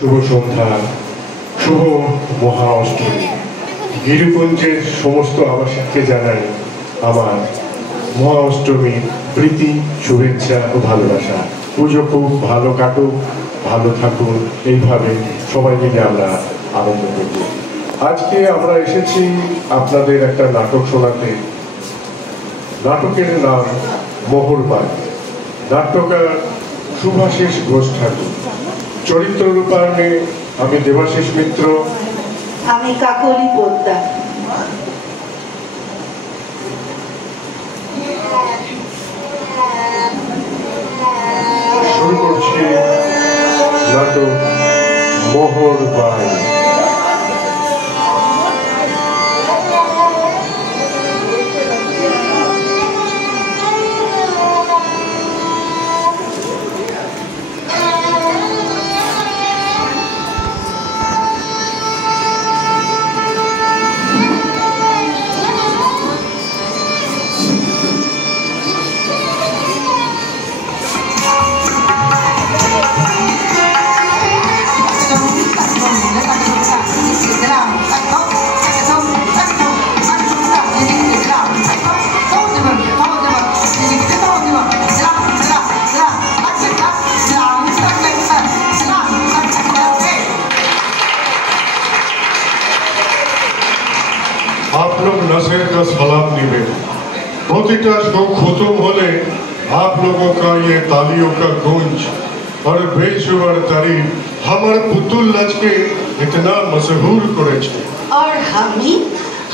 শুভ সন্ধ্যা, শুভ মহা অষ্টমী। গিরিপুঞ্জের সমস্ত আবাসিককে জানাই আমার মহা অষ্টমীর প্রীতি, শুভেচ্ছা ও ভালোবাসা। পুজো খুব ভালো কাটুক, ভালো থাকুন, এইভাবে সবাই মিলে আমরা আনন্দ করব। আজকে আমরা এসেছি আপনাদের একটা নাটক শোনাতে। নাটকের নাম মোহরবাই। নাট্যকার শুভাশিস ঘোষ ঠাকুর। চরিত্র রূপায়ণে আমি দেবাশিস মিত্র, আমি কাকলি পোদ্দার। শুরু করছি নাটক মোহরবাই। आप लोग नशे का सलाम निभे। प्रतिटा शो खत्म होले आप लोगों का ये तालियों का गूंज और बेशुमार तारीफ हमारे पुतुल नाच के इतना मशहूर करे। और हमी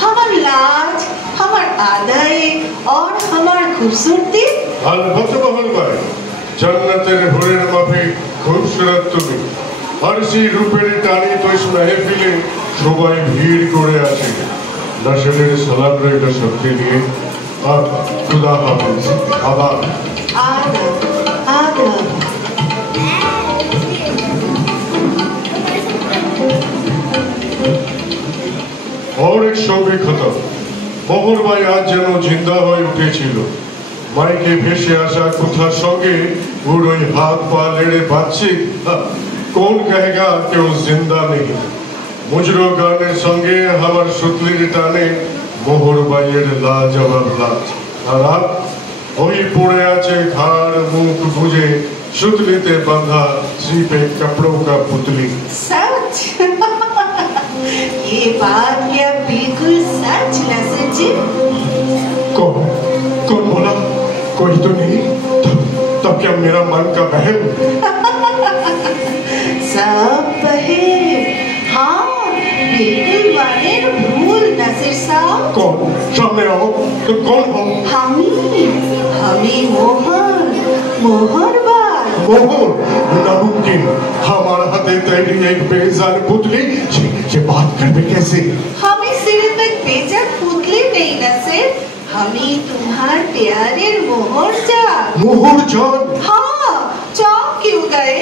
हमार लाज, हमार आदाय और हमार खूबसूरती। अलबत्त मोहरबाई, जन्नतेर हुरेर माफी खूबसूरत तुमी। हर्षी रूपेर टानी तो इस महफिले सबाई भीड़ करे आछे। नशेर सलाम रेखा शक्ति निये खुदा हाफिज। आभार। आदब आदब। और एक शो भी खत्म। मोहरबाई आज जेनो जिंदा हये उठेछिलो। माइके भेसे आसा कथार संगे ओर ओई हाथ पा लेड़े बातचीत। कौन कहेगा कि वो जिंदा नहीं। मुजरो गानेर संगे हमार सुतलिर टाने मोहरबाईयेर लाजवाब लाज। और आप ওই পড়ে আছে ঘাড় মুখ বুঝে সুতলিতে বাঁধা সিপে कपड़ों का पुतली। सच? ये बात क्या बिल्कुल सच नसीर जी? कौन कौन बोला? कोई तो नहीं। तब क्या मेरा मन का बहम? सब बहम। हाँ बिल्कुल माने भूल नसीर साहब। कौन? सामने आओ। तो कौन हो? हमी मोहर मोहरबाई। मोहर नामुमकिन। हमारा हाथे तैरी एक बेजान पुतली ये बात कर भी कैसे? हमें सिर्फ एक बेजान पुतली नहीं नसीर, हमी तुम्हार प्यारे मोहर जान। मोहर जान? हाँ, चौंक क्यों गए?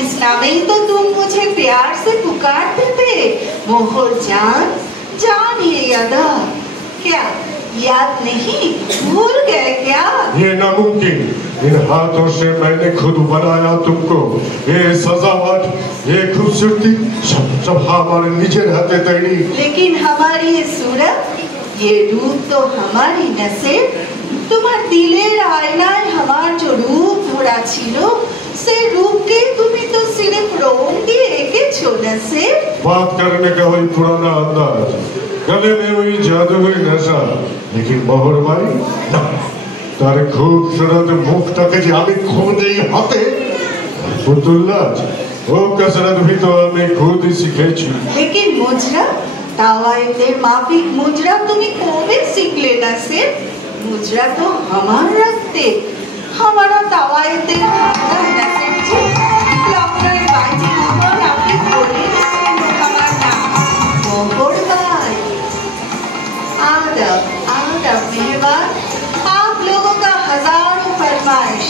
इस नामे ही तो तुम मुझे प्यार से पुकारते थे। मोहर जान, जान ये यादा। क्या याद नहीं? भूल गए क्या? ये नामुमकिन। इन हाथों से मैंने खुद बनाया तुमको। ये सजावट, ये खूबसूरती सब हमारे निजे हाथे तैरी। लेकिन हमारी ये सूरत, ये रूप तो हमारी नसीर। তোমার দিলের আয়নায় আমার যে রূপ ভরা ছিল সেই রূপকে তুমি তো সির্ফ রং দিয়ে এঁকেছো নসির। बात करने का वही पुराना अंदाज, गले में वही जादू हुई नशा। लेकिन मोहरबाई ना, तारे खूबसूरत मुखटाके जे आमी खुदेई हाथे पुतुल नाच वो कसरत भी तो हमें खुद ही सीखेছি। लेकिन मुजरा तावायतेर माफिक मुजरा তুমি কবে শিখলে নসির? मुजरा तो हमार रखते हमारा तावायतेर खाता नसर जी। लॉकडाउन बाजी मोहर आपने बोले हमारा नाम मोहरबाई। आदब आदब मेहमान, आप लोगों का हजारों फरमाइश,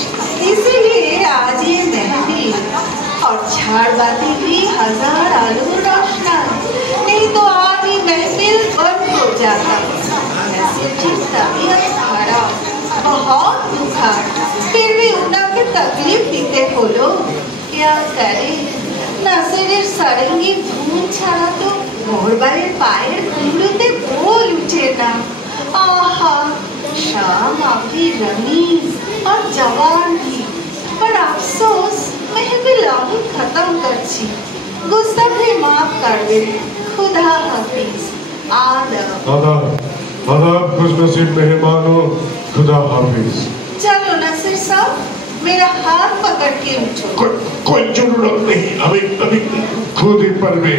इसीलिए आज ये महफिल और झाड़बाती भी हजार आलू रोशनाई। नहीं तो आज ये महफिल बंद हो जाता। तबीयत खराब, बहुत बुखार, फिर भी उन्हें तकलीफ देते बोलो क्या करे। নাসেরের সারেঙ্গির ধুন ছাড়া তো মোহরবাইয়ের পায়ের ধুলোতে बोल उठे ना। आहा, शाम आपकी रंगीन और जवान थी, पर अफसोस महफिल अभी खत्म कर छी। गुस्ताखी माफ कर दे। खुदा हाफिज। आदब। आदाब, आदाब खुशनसीब मेहमानों, खुदा हाफिज। चलो नसीर साहब, मेरा हाथ पकड़ के उठो। कोई जरूरत नहीं, अभी खुद ही परवे।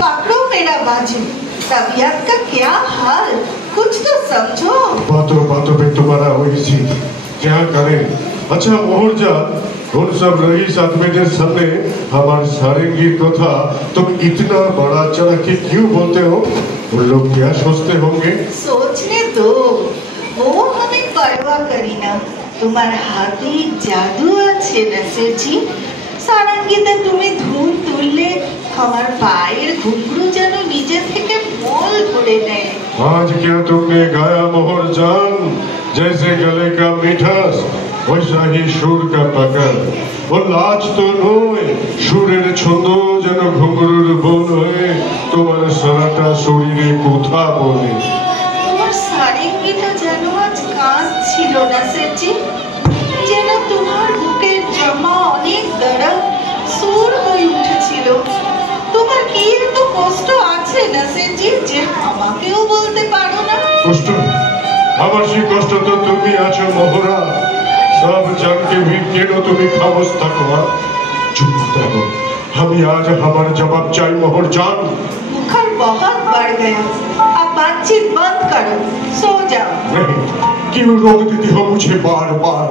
पकड़ो मेरा बाजू। तबीयत का क्या हाल, कुछ तो समझो। बातों पे तुम्हारा वही सी, क्या करें। अच्छा मोहरजा, उन सब रईस आदमीদের सामने हमारे सारेंगी कथा तुम इतना बड़ा चढ़ा के क्यों बोलते हो? उन लोग क्या सोचते होंगे? सोचने दो, वो हमें परवाह करी ना। तुम्हार हाथे जादू আছে नसीर जी। সারাঙ্গিতে তুমি ধুন তুললে আমার পায়ের ঘুঙরু যেন নিজে থেকে মোল ধরে নেয়। आज क्या तुमने गाया मोहरजान, जैसे गले का मिठास वैसा ही সুর का पकड़। वो लाज तो নয়, সুরের ছন্দ যেন ঘুঙরুর বোল হয়ে তোমার সারাটা শরীরে কোথা বলে। তোমার সারেঙ্গিটা যেন আজ কাঁদছিল নাসির জি, যেন তোমার বুকের জমা অনেক দরদ সুর হয়ে উঠেছিল। তোমার কি এত কষ্ট আছে নাসির জি যে আমাকেও বলতে পারো না? কষ্ট? আমার সেই কষ্ট তো তুমি আছো মোহরা, সব জানকে भी কেন তুমি খামোশ থাকো? চুপ থাকো, আমি আজ আমার জবাব চাই মোহরজান। बुखार बहुत बढ़ गया, अब बातचीत बंद करो, सो जाओ। नहीं, क्यों रोक देती हो मुझे बार बार?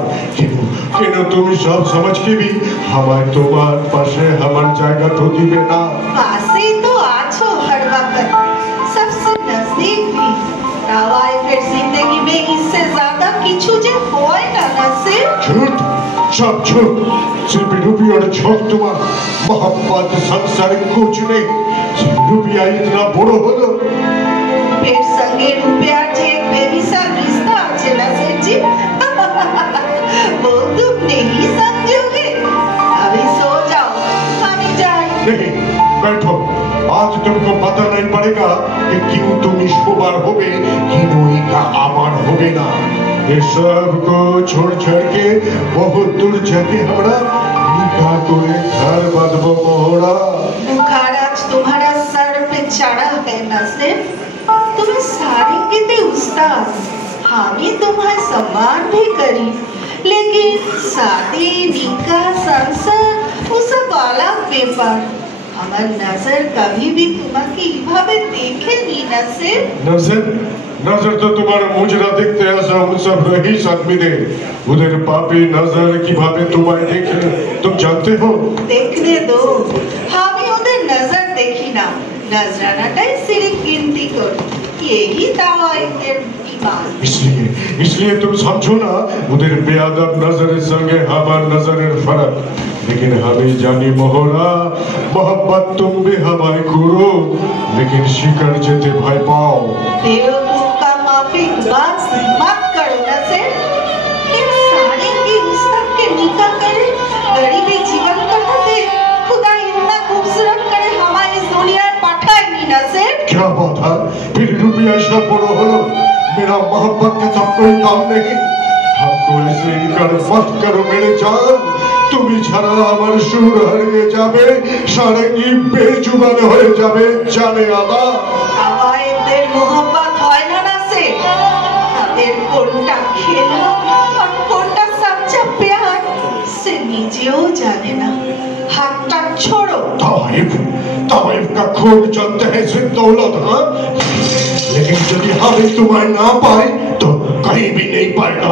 क्यों তুমি সব समझ के भी हमारे তোমার পাশে আমার জায়গা তো দিবে না? पासे तो आछो हर वक्त, सबसे नजदीक भी। दावाए फिर जिंदगी में इससे ज्यादा किछु जे होए ना नसीर। झूठ, सब झूठ, सिर्फ रूपी और झोंक तुम्हार मोहब्बत संसार कुछ नहीं। रुपया इतना बड़ो হলো, पेट संगे रुपया जे एक बेमिसाल रिश्ता আছে नसीर जी। वो तुम नहीं समझोगे। अभी सो जाओ, हमें जाए। नहीं, बैठो। आज तुमको पता नहीं पड़ेगा कि क्यों तुम शोবার হবে, क्यों इनका आमान होगे ना। ये सब को छोड़ के बहुत दूर जाके हमरा निकाह करे घर बांधबो मोहरा। बुखार आज तुम्हारा सर पे चढ़ा है नसीर। तुम्हें सारेंगे उस्ताद, हमें तुम्हारा सम्मान भी करी, लेकिन शादी निकाह संसार वो सब अलग ব্যাপার। আমার নজর कभी भी তোমাকে এইভাবে দেখেনি नसीर। नजर तो तुम्हारा मुजरा देखते ऐसा उन सब रईस आदमीদের, उधर पापी नजर কিভাবে তোমায় দেখে तुम जानते हो? देखने दो, हमें उधर नजर देखी ना, नजरानाটাই सिर्फ गिनती करो, यही दावाएंगे ईमान। इसलिए तुम समझो ना उधर बेअदब नजरेর সঙ্গে हमार नजरेর फर्क। लेकिन हमें जानी मोहरा, मोहब्बत तुम भी हमारे करो, लेकिन शिकार जेते भय पाओ। बेवकूफ का माफिक बात मत करो नसीर। इन सारे की उस्ताद के निकाह करे, गरीबी जीवन कटाते, खुदा इतना खूबसूरत करे हमारे इस दुनिया में पाठाएगी नसीर। क्या बात है, फिर रुपया सब बड़ो हलो, मेरा मोहब्बत के साथ कोई काम नहीं। हमको ऐसे इनकार मत करो मेरे जान, তুমি ছাড়া আমার সুর হারিয়ে যাবে, সারেঙ্গি বেজুবান হয়ে যাবে জানে আদা। আমাদের মোহব্বত হয় না নसीर, তাদের কোনটা খেলা আর কোনটা সচ্চা প্যার সে নিজেও জানে না। হাতটা छोड़ो। तवाइफ का खूब चलते हैं सिर्फ दौलत, हाँ? लेकिन यदि हमें तुम्हें ना पाए तो कहीं भी नहीं पाएगा।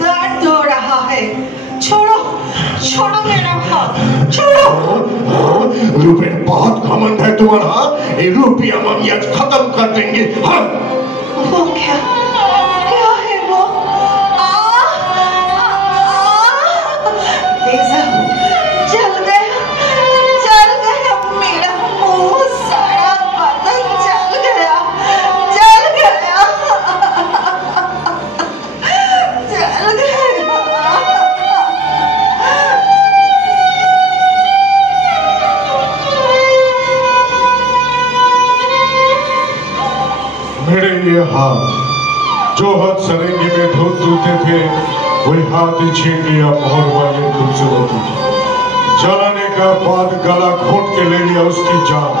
दर्द हो रहा है, छोड़ो छोड़ो मेरा हाथ, छोड़ो। रुपये बहुत घमंड है तुम्हारा, ये रुपया हम आज खत्म कर देंगे। हाँ? वो क्या है वो? तेजा जल गया मेरा मुंह, सारा बदन जल गया। हाथ। जो हाथ सरेंगे में धूप धुलते थे वही हाथ ही छीन लिया मोहरबाई ने खूबसूरती। जलाने का बाद गला घोट के ले लिया उसकी जान।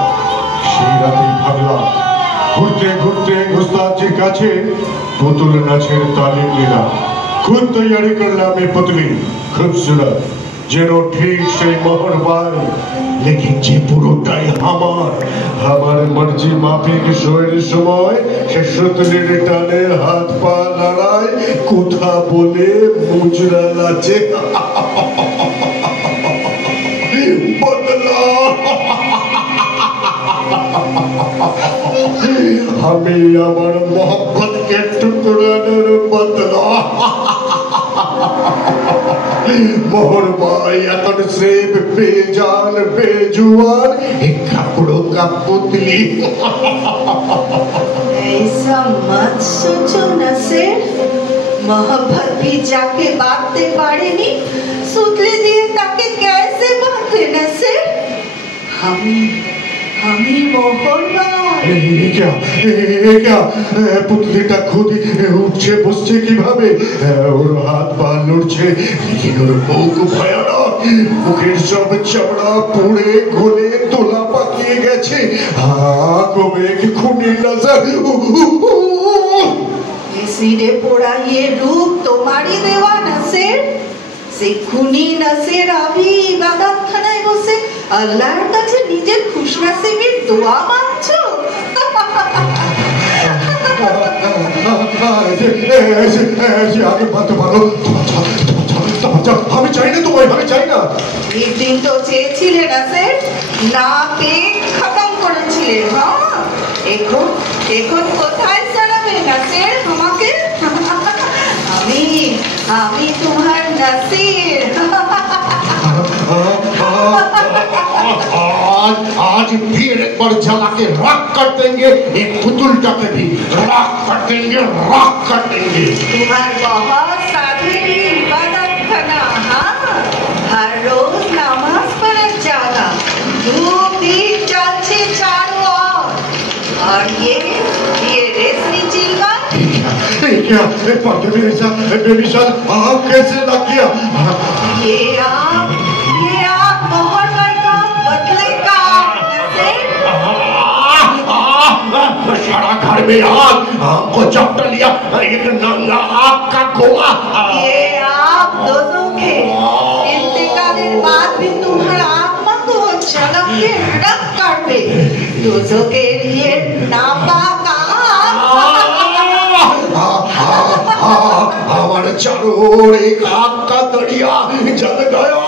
शीराती भागला घुरते घुरते उस्ताद काछे पुतुल नाचेर तालीम लिला। खुद तैयारी करला में पुतली खूबसूरत जेनो ठीक से मोहरबाई, लेकिन जे पुरोटाई हमार मर्जी माफिक शोয়ের সময় সে সুতলির টানে হাত পা লড়াই কথা বলে মুজরা লাচে বদলা। আমি আমার मोहब्बत के टुकड़ाনোর বদলা। मोहरबाई এখন सेब बेजान बेजुआन एक कपड़ों का पुतली। ऐसा मत सोचो नसीर, मोहब्बत भी जाके बांधते पारेनी, सुतले दिए ताके कैसे बांधते नसीर? हमी मोहरबाई। ये क्या पुतलीটা खुद উঠছে বসছে কিভাবে? ওর হাত পা লড়ছে, लेकिन ওর মুখ ভয়ানক। মুখের সব চামড়া পুড়ে গলে তোলা পাকিয়ে গেছে। কবে খুনি নজর। सीधे पोड़ा ये रूप तुम्हारी देवा नसीर से खुनी नसीर अभी इबादत खानाয় বসে আল্লাহর কাছে নিজের খুশনসিবির দোয়া মাংছো। আগে বলতে পারো আমি চাই না তোমায়, আমি চাই না। एक दिन तो চেয়েছিলে নসির, না পেয়ে খতম করেছিলে। হ্যাঁ এখন কোথায় জানাবে নসির আমাকে? আমি তোমার নসির। आज फिर एक बार जला के राख कर देंगे, एक पुतुलटा पे भी राख कर देंगे, राख कर देंगे। तुम्हार बहुत साधुरी इबादत खाना। हाँ, हर रोज नमाज पढ़ने जाना, धूप दीप चलते चारों और ये रेशमी चिलवा क्या पर्दे में ऐसा बेमिसाल आग कैसे लग गया? ये आग मोहरबाई का बदले का नसीर। सारा घर में आग को चपटा लिया एक नंगा आग का गोला। ये आग दोनों के इंतकालेर बाद भी तुम्हारा आत्मा को जन्म के रख कर दे। दोनों के लिए नापाक हमारे चारों ओर एक आग का दरिया जल गया,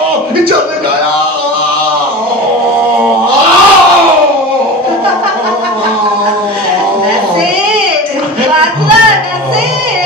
जल गया। नसीर, बदला नसीर।